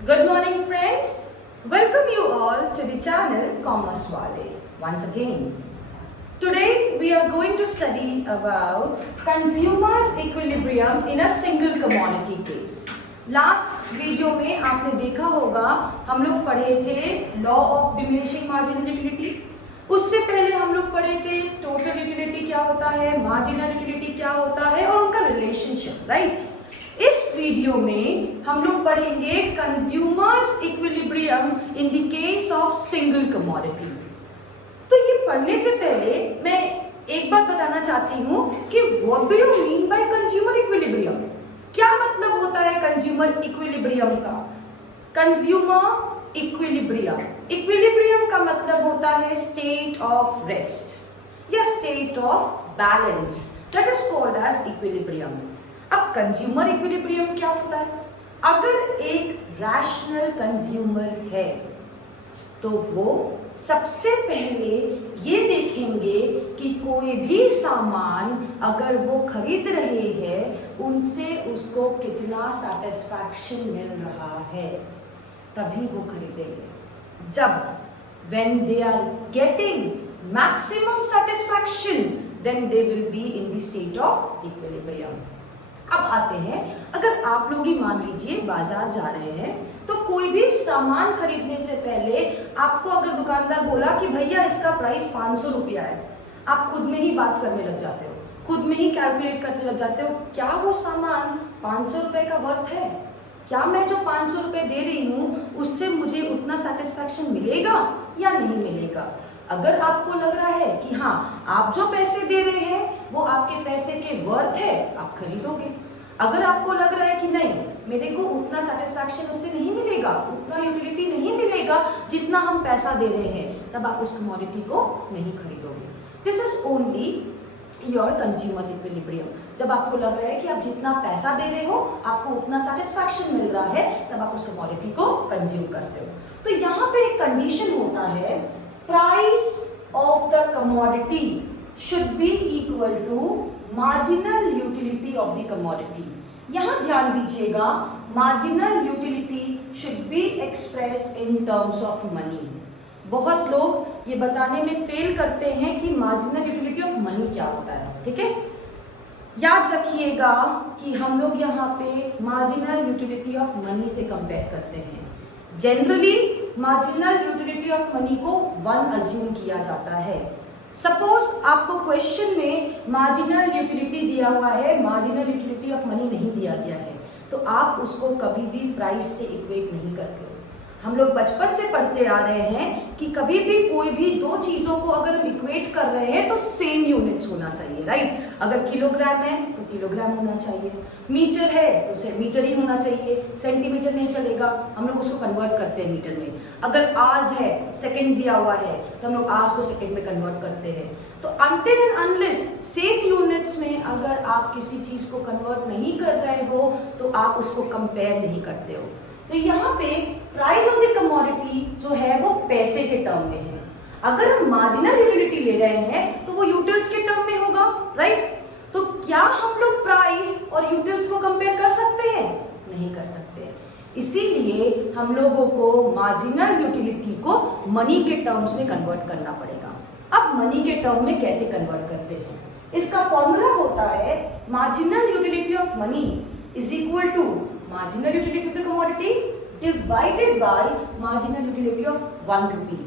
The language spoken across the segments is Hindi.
Good morning, friends. Welcome you all to the channel Commerce Valley once again. Today we are going to study about consumers equilibrium in a single commodity case. Last video में आपने देखा होगा हम लोग पढ़े थे law of diminishing marginal utility. उससे पहले हम लोग पढ़े थे टोटल यूटिलिटी क्या होता है, मार्जिनल यूटिलिटी क्या होता है और उनका रिलेशनशिप, राइट। इस वीडियो में हम लोग पढ़ेंगे consumers equilibrium in the case of single commodity. तो ये पढ़ने से पहले मैं एक बात बताना चाहती हूँ कि what do you mean by consumer equilibrium. क्या मतलब होता है कंज्यूमर इक्विलिब्रियम का? कंज्यूमर इक्विलिब्रियम, इक्विलिब्रियम का मतलब होता है स्टेट ऑफ रेस्ट या state of balance, that is called as equilibrium. अब कंज्यूमर इक्विलिब्रियम क्या होता है? अगर एक रैशनल कंज्यूमर है तो वो सबसे पहले ये देखेंगे कि कोई भी सामान अगर वो खरीद रहे हैं उनसे उसको कितना सैटिस्फैक्शन मिल रहा है, तभी वो खरीदेंगे। जब when they are getting maximum satisfaction then they will be in the state of equilibrium। अब आते हैं, अगर आप लोग ही मान लीजिए बाजार जा रहे हैं तो कोई भी सामान खरीदने से पहले आपको अगर दुकानदार बोला कि भैया इसका प्राइस 500 रुपया है, आप खुद में ही बात करने लग जाते हो, खुद में ही कैलकुलेट करने लग जाते हो, क्या वो सामान 500 रुपए का वर्थ है? क्या मैं जो 500 रुपए दे रही हूँ उससे मुझे उतना सेटिस्फैक्शन मिलेगा या नहीं मिलेगा? अगर आपको लग रहा है कि हाँ आप जो पैसे दे रहे हैं वो आपके पैसे के वर्थ है, आप खरीदोगे। अगर आपको लग रहा है कि नहीं मेरे को उतना सेटिस्फैक्शन उससे नहीं मिलेगा, उतना यूटिलिटी नहीं मिलेगा जितना हम पैसा दे रहे हैं, तब आप उस कमोडिटी को नहीं खरीदोगे। This is only your consumer's equilibrium. जब आपको लग रहा है कि आप जितना पैसा दे रहे हो आपको उतना सेटिस्फैक्शन मिल रहा है, तब आप उस कमोडिटी को कंज्यूम करते हो। तो यहाँ पे एक कंडीशन होता है, price of the commodity should be equal to marginal utility of the commodity. यहाँ ध्यान दीजिएगा, marginal utility should be expressed in terms of money. बहुत लोग ये बताने में फेल करते हैं कि मार्जिनल यूटिलिटी ऑफ मनी क्या होता है, ठीक है। याद रखिएगा कि हम लोग यहाँ पे मार्जिनल यूटिलिटी ऑफ मनी से कंपेयर करते हैं। Generally marginal utility of money को 1 अज्यूम किया जाता है। सपोज आपको क्वेश्चन में मार्जिनल यूटिलिटी दिया हुआ है, मार्जिनल यूटिलिटी ऑफ मनी नहीं दिया गया है, तो आप उसको कभी भी प्राइस से इक्वेट नहीं करते हो। हम लोग बचपन से पढ़ते आ रहे हैं कि कभी भी कोई भी दो चीजों को अगर हम इक्वेट कर रहे हैं तो सेम यूनिट्स होना चाहिए, राइट। अगर किलोग्राम है तो किलोग्राम होना चाहिए, मीटर है तो मीटर ही होना चाहिए, सेंटीमीटर नहीं चलेगा, हम लोग उसको कन्वर्ट करते हैं मीटर में। अगर आज है, सेकंड दिया हुआ है तो हम लोग आज को सेकंड में कन्वर्ट करते हैं। तो until and unless same units में अगर आप किसी चीज को कन्वर्ट नहीं कर रहे हो तो आप उसको कंपेयर नहीं करते हो। तो यहाँ पे प्राइस ऑफ द कमोडिटी जो है वो पैसे के टर्म में है। अगर हम मार्जिनल यूटिलिटी ले रहे हैं तो वो यूटिल्स के टर्म में होगा, राइट। तो क्या हम लोग प्राइस और यूटिल्स को कंपेयर कर सकते हैं? नहीं कर सकते। इसीलिए हम लोगों को मार्जिनल यूटिलिटी को मनी के टर्म्स में कन्वर्ट करना पड़ेगा। अब मनी के टर्म में कैसे कन्वर्ट करते हैं? इसका फॉर्मूला होता है marginal utility of money is equal to marginal utility of the commodity divided by marginal utility of 1 rupee।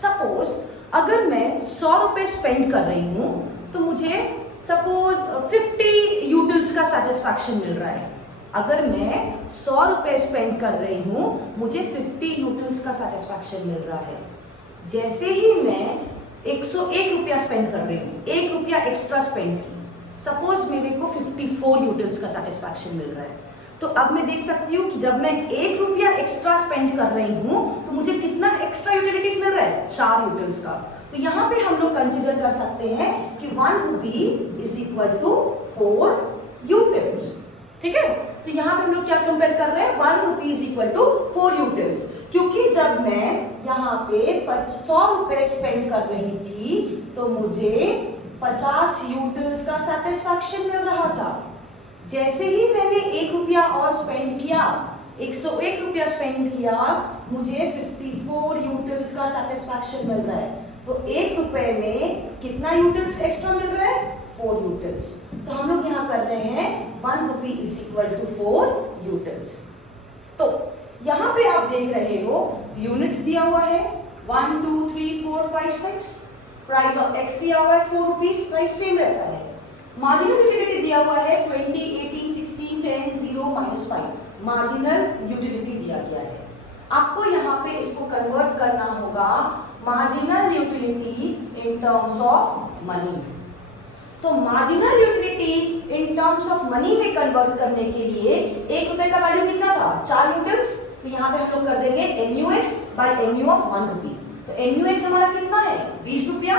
Suppose अगर मैं 100 रुपए स्पेंड कर रही हूँ तो मुझे सपोज 50 यूटिल्स का सेटिस्फैक्शन मिल रहा है। अगर मैं 100 रुपए स्पेंड कर रही हूँ मुझे 50 यूटिल्स का सेटिस्फैक्शन मिल रहा है। जैसे ही मैं 101 रुपया स्पेंड कर रही हूँ, 1 रुपया एक्स्ट्रा स्पेंड की, सपोज मेरे को 54 यूटिल्स का सेटिस्फैक्शन मिल रहा है। तो अब मैं देख सकती हूँ कि जब मैं 1 रुपया एक्स्ट्रा स्पेंड कर रही हूँ तो मुझे कितना एक्स्ट्रा यूटिलिटीज मिल रहा है? 4 यूटिल्स का। तो यहाँ पे हम लोग कंसिडर कर सकते हैं कि 1 rupee is equal to 4 utils, ठीक है। तो यहाँ पे हम लोग क्या कंपेयर कर रहे हैं? 1 rupee is equal to 4 utils, क्योंकि जब मैं यहाँ पे 100 रुपए स्पेंड कर रही थी तो मुझे 50 यूटिल्स का सेटिस्फैक्शन मिल रहा था। जैसे ही मैंने 1 रुपया और स्पेंड किया 101 रुपया स्पेंड किया, मुझे 54 यूटिल्स का सेटिस्फैक्शन मिल रहा है। तो 1 रुपए में कितना यूटिल्स एक्स्ट्रा मिल रहा है? 4 यूटिल्स। तो हम लोग यहाँ कर रहे हैं 1 rupee is equal to 4 utils. तो यहाँ पे आप देख रहे हो यूनिट्स दिया हुआ है 1 2 3 4 5 6, प्राइस ऑफ एक्स दिया हुआ है 4 रुपीज, प्राइस सेम रहता है। मार्जिनल यूटिलिटी दिया हुआ है 20 18 16 10 0 -5, मार्जिनल यूटिलिटी दिया गया है। आपको यहाँ पे इसको कन्वर्ट करना होगा marginal utility in terms of money. तो marginal utility in terms of money में कन्वर्ट करने के लिए 1 रुपए का वैल्यू कितना था? 4 यूटिल्स। तो यहाँ पे हम लोग कर देंगे MUX बाय MU ऑफ 1 रुपी। तो MUX हमारा कितना है? 20 रुपया,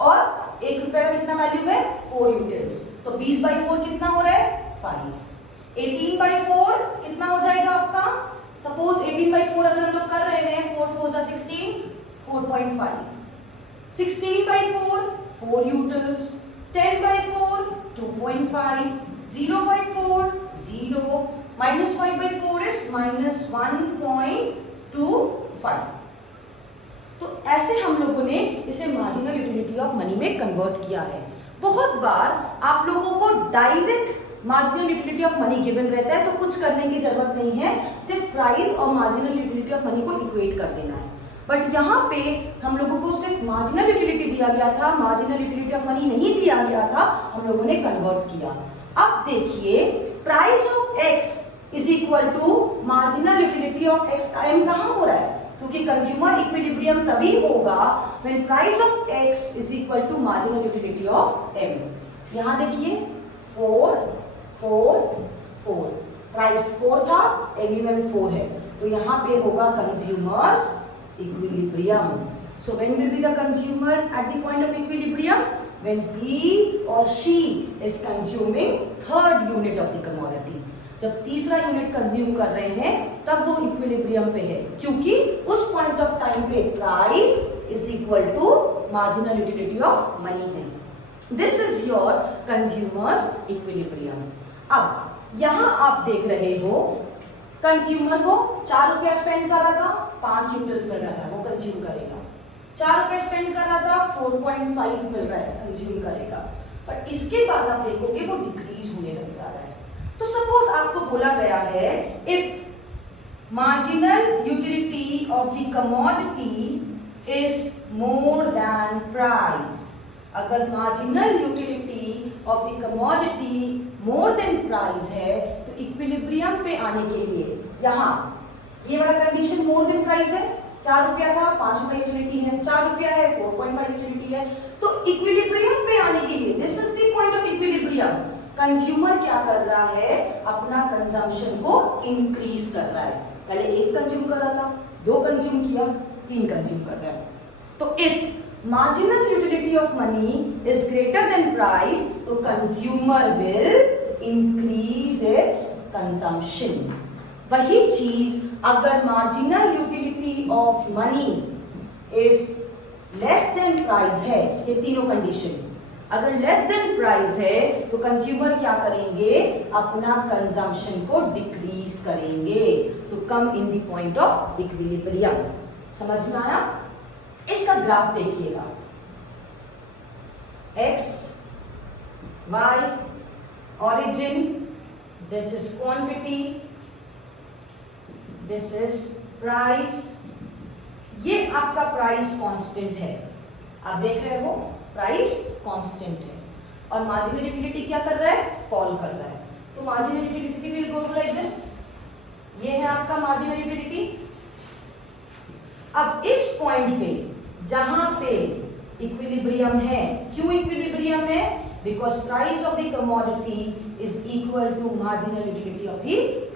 और 1 रुपए का कितना वैल्यू है? 4 यूटिल्स। तो 20 बाई 4 कितना हो रहा है? 5। 18 बाई 4 कितना हो जाएगा आपका? सपोज 18 बाई 4 अगर हम लोग कर रहे हैं 4 4 जा 16, 4.5। 16 by 4 4 utils, 10 by 4 2.5, 0 by 4 0, minus 5 by 4 is minus 1.25। तो ऐसे हम लोगों ने इसे मार्जिनल यूटिलिटी ऑफ मनी में कन्वर्ट किया है। बहुत बार आप लोगों को direct marginal utility of money given रहता है, तो कुछ करने की जरूरत नहीं है, सिर्फ प्राइस और मार्जिनल यूटिलिटी ऑफ मनी को इक्वेट कर देना है। बट यहाँ पे हम लोगों को सिर्फ मार्जिनल यूटिलिटी दिया गया था, मार्जिनल यूटिलिटी ऑफ मनी नहीं दिया गया था, हम लोगों ने कन्वर्ट किया। अब देखिए price of X is equal to marginal utility of X का एम कहाँ हो रहा है? क्योंकि कंज्यूमर इक्विलिब्रियम तभी होगा when price of X is equal to marginal utility of M. यहाँ देखिए 4 4 4, प्राइस 4 था, एमयूएम 4 है, तो यहाँ पे होगा consumers equilibrium. So when will be the consumer at the point of equilibrium? When he or she is consuming third unit of the commodity. जब तीसरा यूनिट कंज्यूम कर रहे हैं तब वो इक्विलिब्रियम पे है, क्योंकि उस पॉइंट ऑफ टाइम पे price is equal to marginal utility of money है। This is your consumer's equilibrium. अब यहाँ आप देख रहे हो कंज्यूमर को 4 रुपया स्पेंड कर रहा था, 5 यूटिल्स मिल रहा था, वो कंज्यूम करेगा। 4 रुपए स्पेंड कर रहा था, 4.5 मिल रहा है, कंज्यूम करेगा। पर इसके बाद आप देखोगे वो डिक्रीज होने लग जा रहा है। तो सपोज आपको बोला गया है if marginal utility of the commodity is more than price, अगर marginal utility of the commodity more than price है तो इक्विलिब्रियम पे आने के लिए यहाँ ये वाला कंडीशन मोर देन प्राइस है, 4 रुपया था, 5 रुपया यूटिलिटी है, 4 रुपया है, 4.5 यूटिलिटी है, तो इक्विलिब्रियम पे आने के लिए this is the point of equilibrium. Consumer क्या कर रहा है? अपना कंजम्पशन को इंक्रीज कर रहा है। पहले 1 कंज्यूम कर रहा था, 2 कंज्यूम किया, 3 कंज्यूम कर रहा है। तो if marginal utility of money is greater than price, तो consumer will increase its consumption. वही चीज अगर marginal utility of money is less than price है, ये तीनों कंडीशन अगर लेस देन प्राइस है तो कंज्यूमर क्या करेंगे? अपना कंजम्पशन को डिक्रीज करेंगे to come in the point of equilibrium. समझ में आया? इसका ग्राफ देखिएगा, x y origin, this is quantity, this is price। ये आपका प्राइस कांस्टेंट है, आप देख रहे हो प्राइस कांस्टेंट है, और मार्जिनल यूटिलिटी क्या कर रहा है? फॉल कर रहा है। तो marginal utility will go to like this, ये है आपका मार्जिनल यूटिलिटी। अब इस पॉइंट पे जहां पे इक्विलिब्रियम है, क्यों इक्विलिब्रियम है? Because price of the commodity is equal to marginal utility of the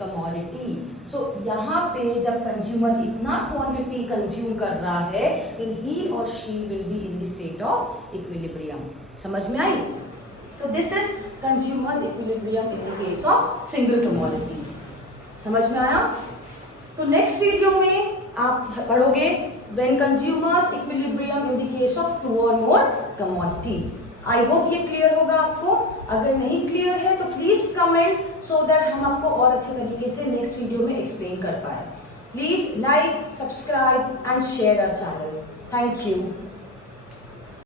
commodity. So यहाँ पे जब कंज्यूमर इतना क्वांटिटी कंज्यूम कर रहा है, then he or she will be in the state of equilibrium। समझ में आई? So this is consumers equilibrium in the case of single commodity। समझ में आया? तो नेक्स्ट वीडियो में आप पढ़ोगे when consumers equilibrium in the case of 2 or more commodity। I hope ये क्लियर होगा आपको। अगर नहीं क्लियर है तो प्लीज कमेंट सो दैट हम आपको और अच्छे तरीके से नेक्स्ट वीडियो में एक्सप्लेन कर पाए. Please like, subscribe and share our channel. Thank you.